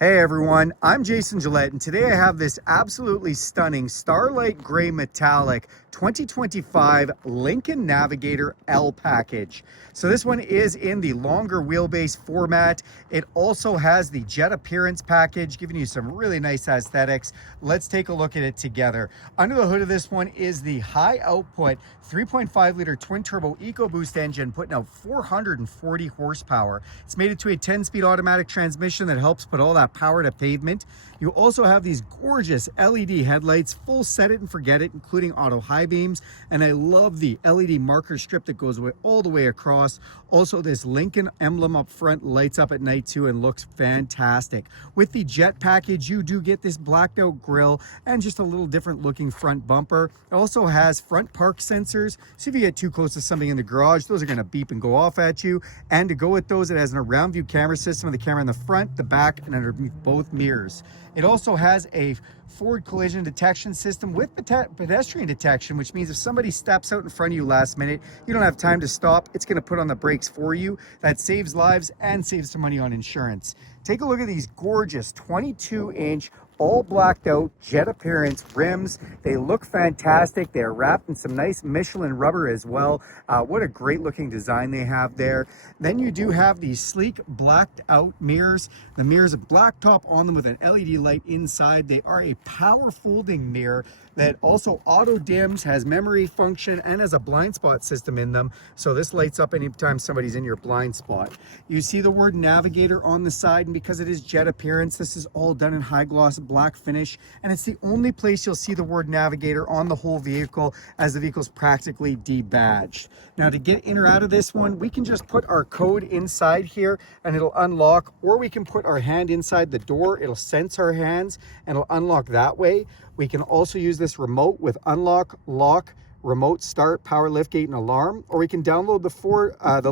Hey everyone, I'm Jason Gillette, and today I have this absolutely stunning Starlight Grey Metallic 2025 Lincoln Navigator L package. So this one is in the longer wheelbase format. It also has the jet appearance package, giving you some really nice aesthetics. Let's take a look at it together. Under the hood of this one is the high output 3.5 liter twin turbo EcoBoost engine, putting out 440 horsepower. It's made it to a 10-speed automatic transmission that helps put all that power to pavement. You also have these gorgeous LED headlights, full set it and forget it, including auto high beams. And I love the LED marker strip that goes all the way across. Also, this Lincoln emblem up front lights up at night too and looks fantastic. With the jet package, you do get this blacked out grille and just a little different looking front bumper. It also has front park sensors, so if you get too close to something in the garage, those are going to beep and go off at you. And to go with those, it has an around view camera system with the camera in the front, the back, and underneath both mirrors. It also has a forward collision detection system with pedestrian detection, which means if somebody steps out in front of you last minute, you don't have time to stop, it's going to put on the brakes for you. That saves lives and saves some money on insurance. Take a look at these gorgeous 22-inch all blacked out jet appearance rims. They look fantastic. They're wrapped in some nice Michelin rubber as well. What a great looking design they have there. Then you do have these sleek blacked out mirrors. The mirrors are black top on them with an LED light inside. They are a power folding mirror that also auto dims, has memory function, and has a blind spot system in them. So this lights up anytime somebody's in your blind spot. You see the word Navigator on the side, and because it is jet appearance, this is all done in high gloss black finish, and it's the only place you'll see the word Navigator on the whole vehicle, as the vehicle's practically debadged. Now, to get in or out of this one, we can just put our code inside here and it'll unlock, or we can put our hand inside the door. It'll sense our hands and it'll unlock that way. We can also use this remote with unlock, lock, remote start, power liftgate, and alarm, or we can download the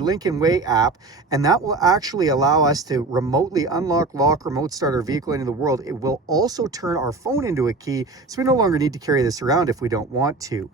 Lincoln Way app, and that will actually allow us to remotely unlock, lock, remote start our vehicle into the world. It will also turn our phone into a key, so we no longer need to carry this around if we don't want to.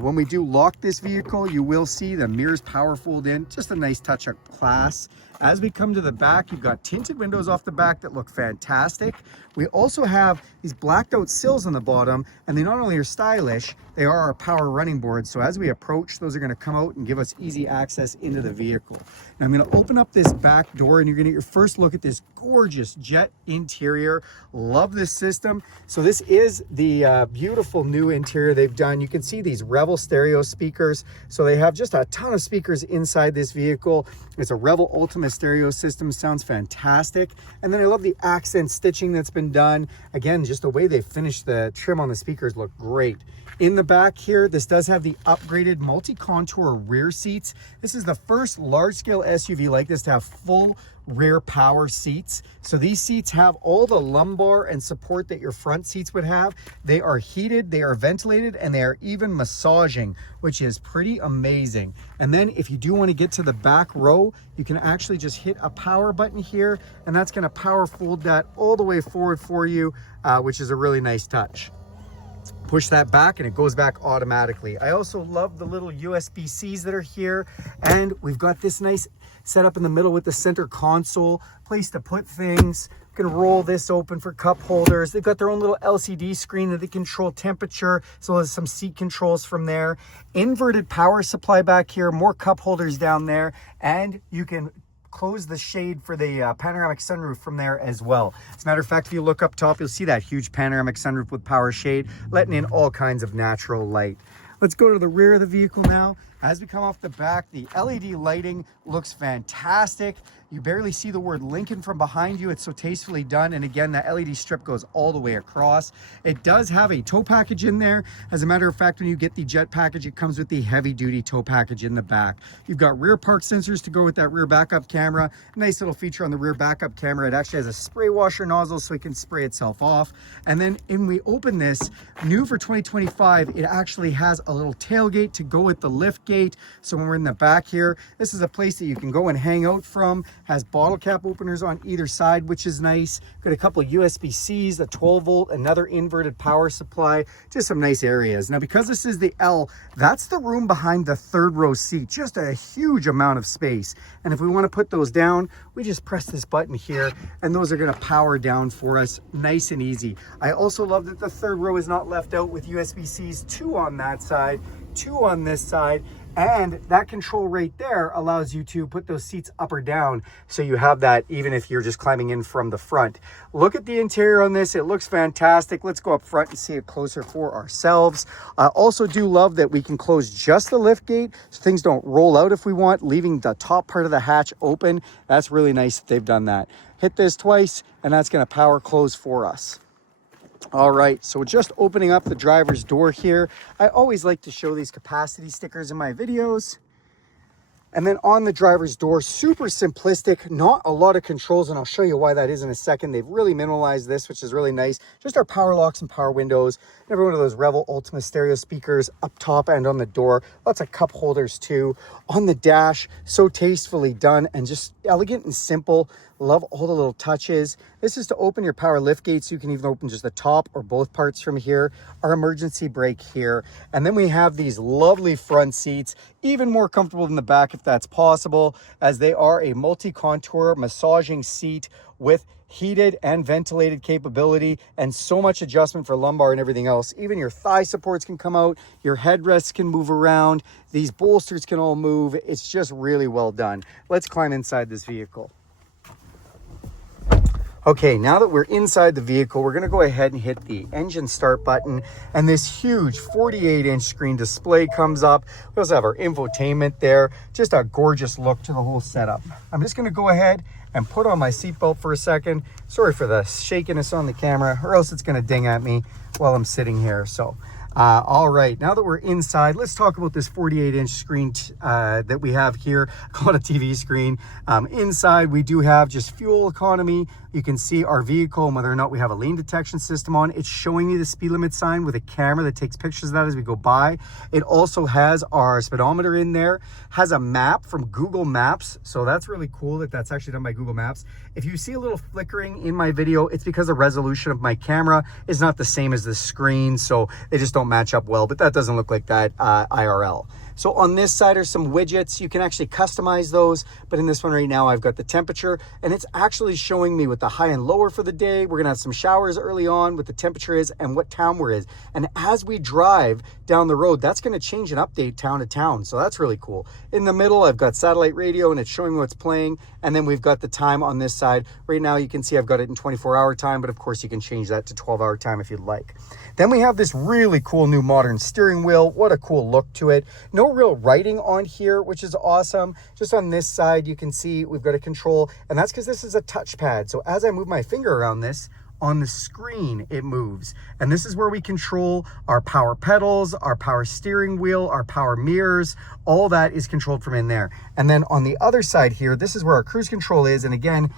When we do lock this vehicle, you will see the mirrors power fold in, just a nice touch of class. As we come to the back, you've got tinted windows off the back that look fantastic. We also have these blacked out sills on the bottom, and they not only are stylish, they are our power running boards. So as we approach, those are going to come out and give us easy access into the vehicle. Now I'm going to open up this back door, and you're going to get your first look at this gorgeous jet interior. Love this system. So this is the beautiful new interior they've done. You can see these Revel stereo speakers. So they have just a ton of speakers inside this vehicle. It's a Revel Ultimate stereo system, sounds fantastic. And then I love the accent stitching that's been done. Again, just the way they finished the trim on the speakers look great. In the back here, this does have the upgraded multi-contour rear seats. This is the first large-scale SUV like this to have full rear power seats. So these seats have all the lumbar and support that your front seats would have. They are heated, they are ventilated, and they are even massaging, which is pretty amazing. And then if you do want to get to the back row, you can actually just hit a power button here, and that's going to power fold that all the way forward for you, which is a really nice touch. Push that back and it goes back automatically. I also love the little USB-Cs that are here, and we've got this nice setup in the middle with the center console, place to put things. You can roll this open for cup holders. They've got their own little LCD screen that they control temperature, so there's some seat controls from there. Inverted power supply back here, more cup holders down there, and you can close the shade for the panoramic sunroof from there as well. As a matter of fact, if you look up top, you'll see that huge panoramic sunroof with power shade, letting in all kinds of natural light. Let's go to the rear of the vehicle now. As we come off the back, the LED lighting looks fantastic. You barely see the word Lincoln from behind you. It's so tastefully done. And again, that LED strip goes all the way across. It does have a tow package in there. As a matter of fact, when you get the jet package, it comes with the heavy duty tow package in the back. You've got rear park sensors to go with that rear backup camera. Nice little feature on the rear backup camera. It actually has a spray washer nozzle so it can spray itself off. And then when we open this, new for 2025, it actually has a little tailgate to go with the lift gate. gate. So when we're in the back here, this is a place that you can go and hang out from. Has bottle cap openers on either side, which is nice. Got a couple of USB-Cs, a 12 volt, another inverted power supply, just some nice areas. Now, because this is the L, that's the room behind the third row seat, just a huge amount of space. And if we want to put those down, we just press this button here and those are going to power down for us nice and easy. I also love that the third row is not left out with USB-Cs, 2 on that side, 2 on this side, and that control right there allows you to put those seats up or down, so you have that even if you're just climbing in from the front. Look at the interior on this. It looks fantastic. Let's go up front and see it closer for ourselves. I also do love that we can close just the lift gate so things don't roll out if we want, leaving the top part of the hatch open. That's really nice that they've done that. Hit this twice and that's going to power close for us. All right, so just opening up the driver's door here. I always like to show these capacity stickers in my videos. And then on the driver's door, super simplistic, not a lot of controls, and I'll show you why that is in a second. They've really minimalized this, which is really nice. Just our power locks and power windows. Every one of those Revel Ultima stereo speakers up top and on the door. Lots of cup holders too. On the dash, so tastefully done and just elegant and simple. Love all the little touches. This is to open your power lift gate, so you can even open just the top or both parts from here. Our emergency brake here. And then we have these lovely front seats, even more comfortable than the back if that's possible, as they are a multi-contour massaging seat with heated and ventilated capability and so much adjustment for lumbar and everything else. Even your thigh supports can come out, your headrests can move around, these bolsters can all move. It's just really well done. Let's climb inside this vehicle. Okay, now that we're inside the vehicle, we're gonna go ahead and hit the engine start button, and this huge 48-inch screen display comes up. We also have our infotainment there. Just a gorgeous look to the whole setup. I'm just gonna go ahead and put on my seatbelt for a second. Sorry for the shakiness on the camera, or else it's gonna ding at me while I'm sitting here. So, all right, now that we're inside, let's talk about this 48-inch screen that we have here. I call it a TV screen. Inside, we do have just fuel economy. You can see our vehicle and whether or not we have a lane detection system on. It's showing me the speed limit sign with a camera that takes pictures of that as we go by. It also has our speedometer in there, has a map from Google Maps. So that's really cool that that's actually done by Google Maps. If you see a little flickering in my video, it's because the resolution of my camera is not the same as the screen. So they just don't match up well, but that doesn't look like that IRL. So on this side are some widgets. You can actually customize those, but in this one right now, I've got the temperature, and it's actually showing me what the high and lower for the day. We're gonna have some showers early on, what the temperature is and what town we're in. And as we drive down the road, that's gonna change and update town to town. So that's really cool. In the middle, I've got satellite radio and it's showing me what's playing. And then we've got the time on this side. Right now, you can see I've got it in 24-hour time, but of course you can change that to 12-hour time if you'd like. Then we have this really cool new modern steering wheel. What a cool look to it. No real writing on here, which is awesome. Just on this side, you can see we've got a control, and that's because this is a touchpad. So as I move my finger around this, on the screen, it moves. And this is where we control our power pedals, our power steering wheel, our power mirrors. All that is controlled from in there. And then on the other side here, this is where our cruise control is. And again,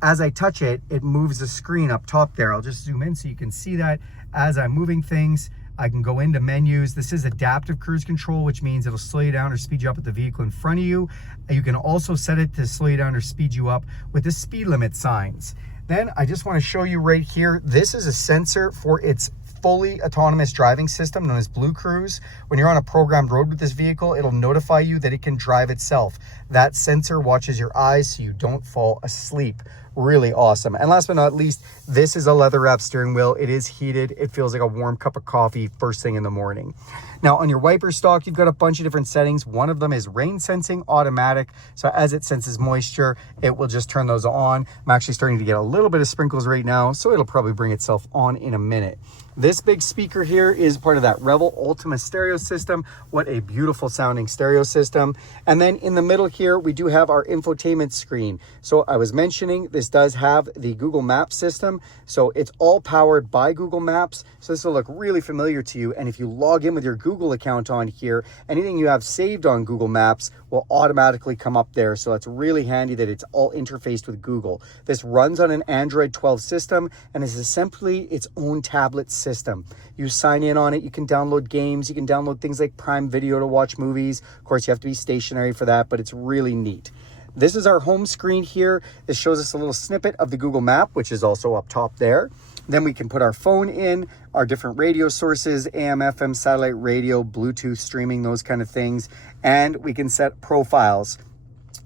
as I touch it, it moves the screen up top there. I'll just zoom in so you can see that as I'm moving things. I can go into menus. This is adaptive cruise control, which means it'll slow you down or speed you up with the vehicle in front of you. You can also set it to slow you down or speed you up with the speed limit signs. Then I just want to show you right here, this is a sensor for its fully autonomous driving system known as Blue Cruise. When you're on a programmed road with this vehicle, it'll notify you that it can drive itself. That sensor watches your eyes so you don't fall asleep. Really awesome. And last but not least, this is a leather wrap steering wheel. It is heated. It feels like a warm cup of coffee first thing in the morning. Now on your wiper stalk, you've got a bunch of different settings. One of them is rain sensing automatic. So as it senses moisture, it will just turn those on. I'm actually starting to get a little bit of sprinkles right now, so it'll probably bring itself on in a minute. This big speaker here is part of that Revel Ultima stereo system. What a beautiful sounding stereo system. And then in the middle here, we do have our infotainment screen. So I was mentioning this does have the Google Maps system. So it's all powered by Google Maps. So this will look really familiar to you. And if you log in with your Google Google account on here, anything you have saved on Google Maps will automatically come up there. So it's really handy that it's all interfaced with Google. This runs on an Android 12 system and is essentially its own tablet system. You sign in on it, you can download games, you can download things like Prime Video to watch movies. Of course, you have to be stationary for that, but it's really neat. This is our home screen here. This shows us a little snippet of the Google map, which is also up top there. Then we can put our phone in, our different radio sources, AM, FM, satellite radio, Bluetooth streaming, those kind of things. And we can set profiles.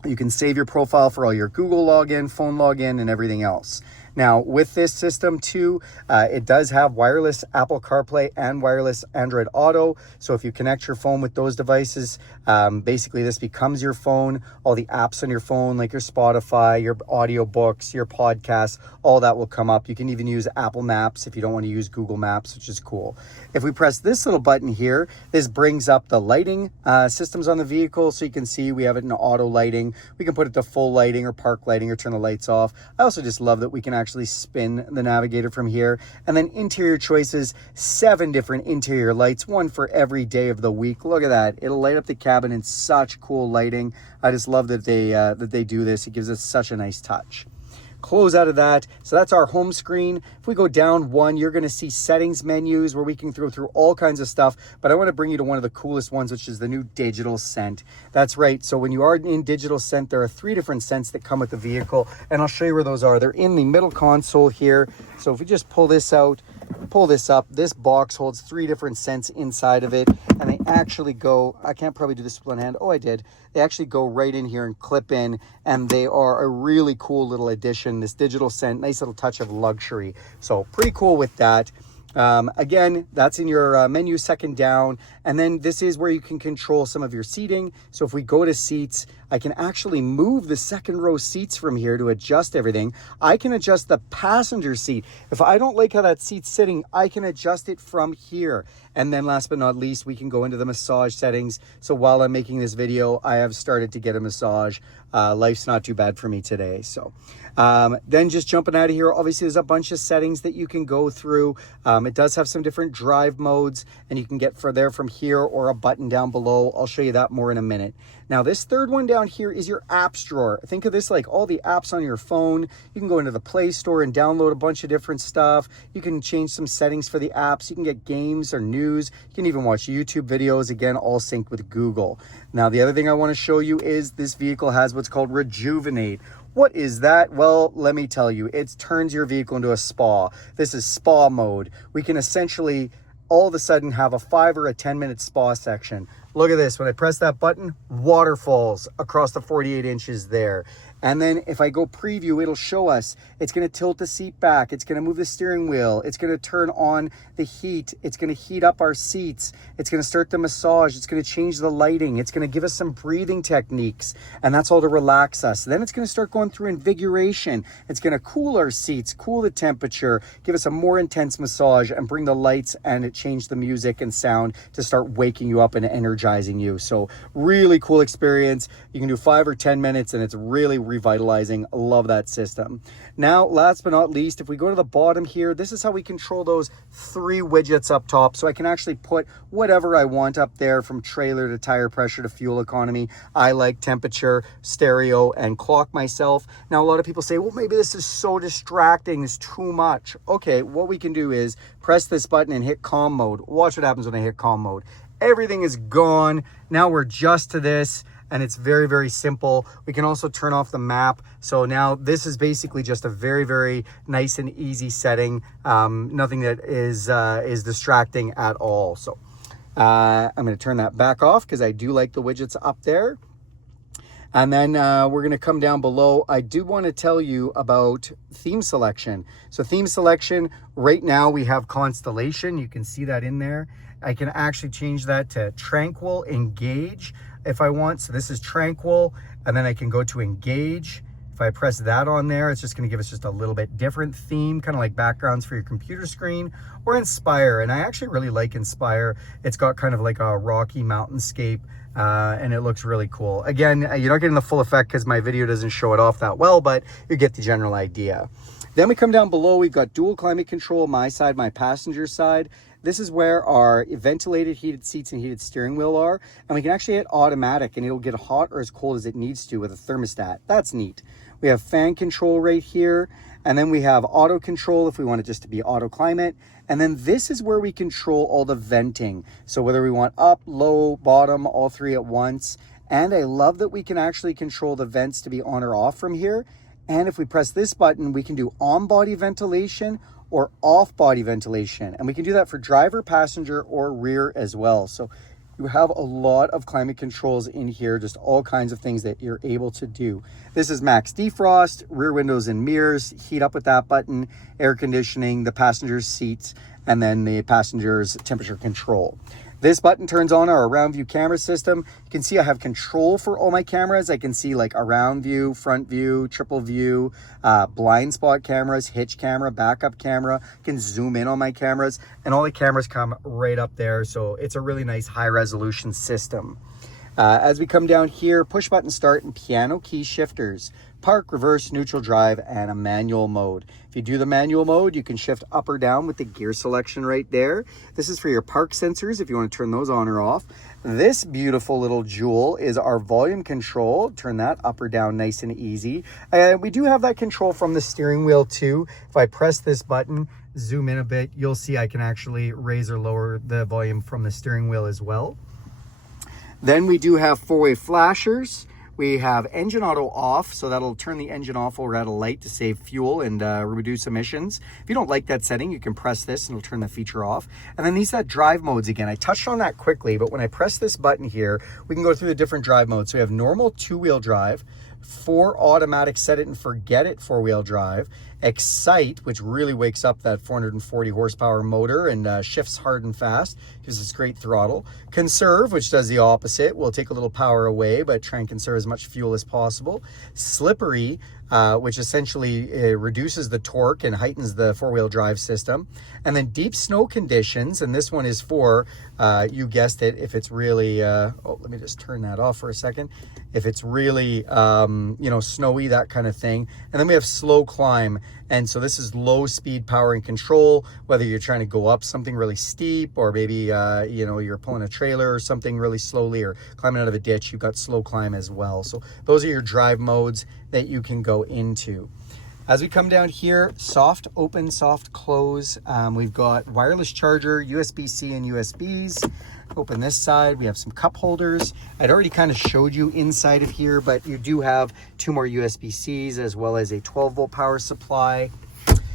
You can save your profile for all your Google login, phone login, and everything else. Now, with this system too, it does have wireless Apple CarPlay and wireless Android Auto. So if you connect your phone with those devices, basically this becomes your phone. All the apps on your phone, like your Spotify, your audiobooks, your podcasts, all that will come up. You can even use Apple Maps if you don't want to use Google Maps, which is cool. If we press this little button here, this brings up the lighting systems on the vehicle. So you can see we have it in auto lighting. We can put it to full lighting or park lighting or turn the lights off. I also just love that we can actually spin the Navigator from here. And then interior choices, 7 different interior lights, one for every day of the week. Look at that. It'll light up the cabin in such cool lighting. I just love that they do this. It gives us such a nice touch. Close out of that. So that's our home screen. If we go down one, you're going to see settings menus where we can go through all kinds of stuff. But I want to bring you to one of the coolest ones, which is the new digital scent. That's right. So when you are in digital scent, there are 3 different scents that come with the vehicle. And I'll show you where those are. They're in the middle console here. So if we just pull this out, pull this up, this box holds 3 different scents inside of it. And they actually go, I can't probably do this with one hand. Oh, I did. They actually go right in here and clip in, and they are a really cool little addition. This digital scent, nice little touch of luxury. So pretty cool with that. Again, that's in your menu second down. And then this is where you can control some of your seating. So if we go to seats, I can actually move the second row seats from here to adjust everything. I can adjust the passenger seat. If I don't like how that seat's sitting, I can adjust it from here. And then last but not least, we can go into the massage settings. So while I'm making this video, I have started to get a massage. Life's not too bad for me today. So then just jumping out of here, obviously there's a bunch of settings that you can go through. It does have some different drive modes, and you can get from here or a button down below. I'll show you that more in a minute. Now this third one down here is your apps drawer. Think of this like all the apps on your phone. You can go into the Play Store and download a bunch of different stuff. You can change some settings for the apps. You can get games or news. You can even watch YouTube videos, again, all synced with Google. Now the other thing I want to show you is this vehicle has what's called Rejuvenate. What is that? Well, let me tell you, it turns your vehicle into a spa. This is spa mode. We can essentially all of a sudden have a 5 or a 10-minute spa section. Look at this. When I press that button, waterfalls across the 48 inches there. And then if I go preview, it'll show us, it's going to tilt the seat back. It's going to move the steering wheel. It's going to turn on the heat. It's going to heat up our seats. It's going to start the massage. It's going to change the lighting. It's going to give us some breathing techniques. And that's all to relax us. Then it's going to start going through invigoration. It's going to cool our seats, cool the temperature, give us a more intense massage, and bring the lights and it change the music and sound to start waking you up and energizing you. So really cool experience. You can do 5 or 10 minutes and it's really revitalizing. Love that system. Now, last but not least, if we go to the bottom here, this is how we control those 3 widgets up top. So I can actually put whatever I want up there, from trailer to tire pressure to fuel economy. I like temperature, stereo, and clock myself. Now, a lot of people say, well, maybe this is so distracting, it's too much. Okay, what we can do is press this button and hit calm mode. Watch what happens when I hit calm mode. Everything is gone. Now we're just to this. And it's very, very simple. We can also turn off the map. So now this is basically just a very, very nice and easy setting. Nothing that is distracting at all. So I'm going to turn that back off because I do like the widgets up there. And then we're going to come down below. I do want to tell you about theme selection. So theme selection, right now we have Constellation. You can see that in there. I can actually change that to Tranquil, Engage if I want. So this is Tranquil, and then I can go to Engage. If I press that on there, it's just going to give us just a little bit different theme, kind of like backgrounds for your computer screen, or Inspire. And I actually really like Inspire. It's got kind of like a rocky mountainscape, and it looks really cool. Again, you're not getting the full effect because my video doesn't show it off that well, but you get the general idea. Then we come down below, we've got dual climate control, my side, my passenger side. This is where our ventilated heated seats and heated steering wheel are. And we can actually hit automatic and it'll get hot or as cold as it needs to with a thermostat. That's neat. We have fan control right here. And then we have auto control if we want it just to be auto climate. And then this is where we control all the venting. So whether we want up, low, bottom, all three at once. And I love that we can actually control the vents to be on or off from here. And if we press this button, we can do on-body ventilation or off-body ventilation. And we can do that for driver, passenger, or rear as well. So you have a lot of climate controls in here, just all kinds of things that you're able to do. This is max defrost, rear windows and mirrors, heat up with that button, air conditioning, the passenger's seats, and then the passenger's temperature control. This button turns on our around view camera system. You can see I have control for all my cameras. I can see like around view, front view, triple view, blind spot cameras, hitch camera, backup camera. I can zoom in on my cameras and all the cameras come right up there. So it's a really nice high resolution system. As we come down here, push button start and piano key shifters, park, reverse, neutral drive, and a manual mode. If you do the manual mode, you can shift up or down with the gear selection right there. This is for your park sensors if you want to turn those on or off. This beautiful little jewel is our volume control. Turn that up or down nice and easy. We do have that control from the steering wheel too. If I press this button, zoom in a bit, you'll see I can actually raise or lower the volume from the steering wheel as well. Then we do have four-way flashers. We have engine auto off, so that'll turn the engine off or at a light to save fuel and reduce emissions. If you don't like that setting, you can press this and it'll turn the feature off. And then these drive modes again. I touched on that quickly, but when I press this button here, we can go through the different drive modes. So we have normal two-wheel drive, 4 automatic set it and forget it 4-wheel drive, Excite, which really wakes up that 440 horsepower motor and shifts hard and fast, gives us great throttle. Conserve, which does the opposite, will take a little power away, but try and conserve as much fuel as possible. Slippery, which essentially reduces the torque and heightens the 4-wheel drive system. And then deep snow conditions, and this one is for, you guessed it, if it's really, let me just turn that off for a second. If it's really, snowy, that kind of thing. And then we have slow climb. And so this is low speed power and control, whether you're trying to go up something really steep or maybe, you're pulling a trailer or something really slowly or climbing out of a ditch, you've got slow climb as well. So those are your drive modes that you can go into. As we come down here, soft open, soft close. We've got wireless charger, USB-C and USBs. Open this side, we have some cup holders. I'd already kind of showed you inside of here, but you do have 2 more USB-Cs as well as a 12-volt power supply.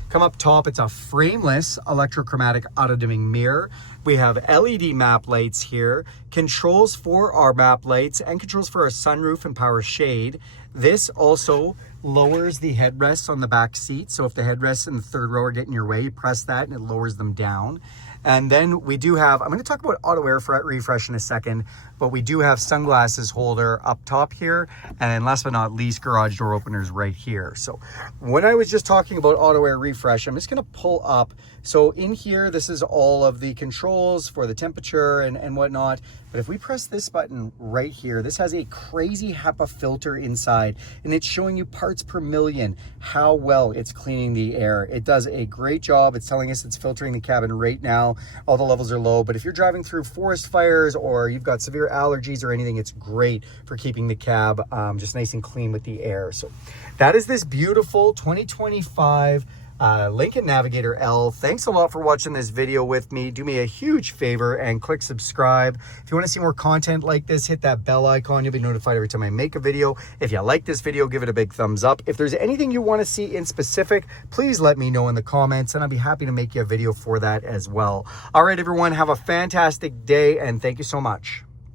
Come up top, it's a frameless electrochromatic auto-dimming mirror. We have LED map lights here, controls for our map lights and controls for our sunroof and power shade. This also lowers the headrests on the back seat. So if the headrests in the third row are getting in your way, you press that and it lowers them down. And then we do have, I'm going to talk about auto air refresh in a second, but we do have sunglasses holder up top here. And last but not least, garage door openers right here. So when I was just talking about auto air refresh, I'm just going to pull up. So in here, this is all of the controls for the temperature and whatnot. But if we press this button right here, this has a crazy HEPA filter inside, and it's showing you parts per million, how well it's cleaning the air. It does a great job. It's telling us it's filtering the cabin right now. All the levels are low, but if you're driving through forest fires or you've got severe allergies or anything, it's great for keeping the cab just nice and clean with the air. So that is this beautiful 2025 Lincoln Navigator L. Thanks a lot for watching this video with me. Do me a huge favor and click subscribe. If you want to see more content like this, hit that bell icon. You'll be notified every time I make a video. If you like this video, give it a big thumbs up. If there's anything you want to see in specific, please let me know in the comments and I'll be happy to make you a video for that as well. All right, everyone, have a fantastic day and thank you so much.